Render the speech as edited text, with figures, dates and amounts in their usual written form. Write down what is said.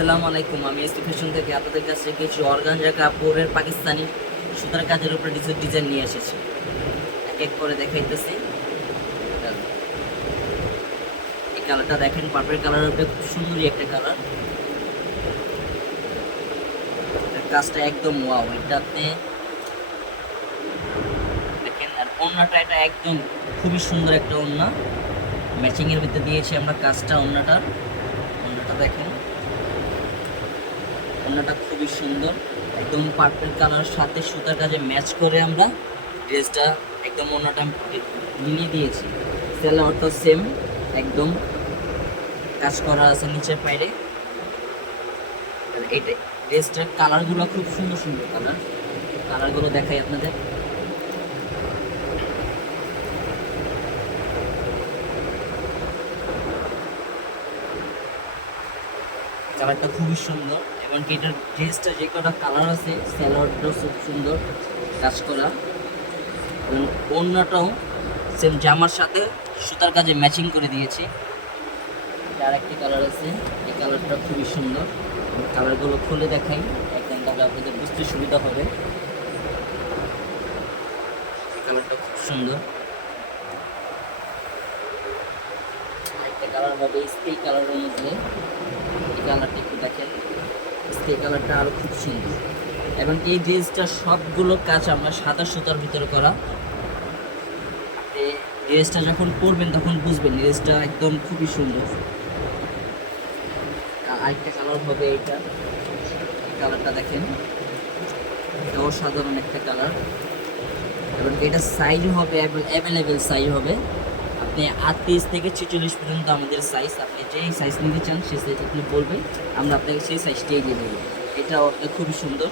আসসালামু আলাইকুম। আমি এসটি ফ্যাশন থেকে আপনাদের কাছে কিছু অর্গানজা কাপড়ের পাকিস্তানি সুতার কাজের উপরে কিছু ডিজাইন নিয়ে এসেছি। এক এক করে দেখাইতেছি। এই কালারটা দেখেন, পার্পল কালারের উপরে খুব সুন্দরই একটা কালার। কাজটা একদম ওয়াও। এটাতে দেখেন, আর ওড়নাটা এটা একদম খুবই সুন্দর একটা ওড়না। ম্যাচিংয়ের ভিতরে দিয়েছি আমরা কাজটা। ওড়নাটা দেখেন, ওড়নাটা খুবই সুন্দর, একদম পার্পল কালার সাথে সুতার কাজে ম্যাচ করে আমরা ড্রেসটা একদম ওড়নাটা মিলিয়ে দিয়েছি। সালোয়ারটা সেম, একদম কাজ করা আছে নিচের পাইরে। এটা ড্রেসটার কালারগুলো খুব সুন্দর সুন্দর কালারগুলো দেখাই আপনাদের। কালারটা খুবই সুন্দর, এবং এটার ড্রেসটা যে কটা কালার আছে সালোয়ারটাও খুব সুন্দর কাজ করা, এবং ওড়নাটাও সেম জামার সাথে সুতার কাজে ম্যাচিং করে দিয়েছি। আর একটি কালার আছে, এই কালারটা খুবই সুন্দর। কালারগুলো খুলে দেখাই একদম, তাহলে আপনাদের বুঝতে সুবিধা হবে। এই কালারটা খুব সুন্দর। একটা কালার হবে স্কাই কালারের মধ্যে, এই কালারটা একটু দেখেন। স্কাই কালারটা আরও খুব সুন্দর, এবং এই ড্রেসটা সবগুলো কাজ আমরা সাদা সুতার ভিতরে করা। ড্রেসটা যখন পরবেন তখন বুঝবেন ড্রেসটা একদম খুবই সুন্দর। আরেকটা কালার হবে এইটা, এই কালারটা দেখেন, এটা অসাধারণ একটা কালার। এবং এটা সাইজ হবে অ্যাভেলেবেল সাইজ হবে। আপনি 38 থেকে 46 পর্যন্ত আমাদের সাইজ। আপনি যেই সাইজ নিতে চান সেই সাইজ আপনি বলবেন, আমরা আপনাকে সেই সাইজটাই দিয়ে দেবো। এটাও খুবই সুন্দর।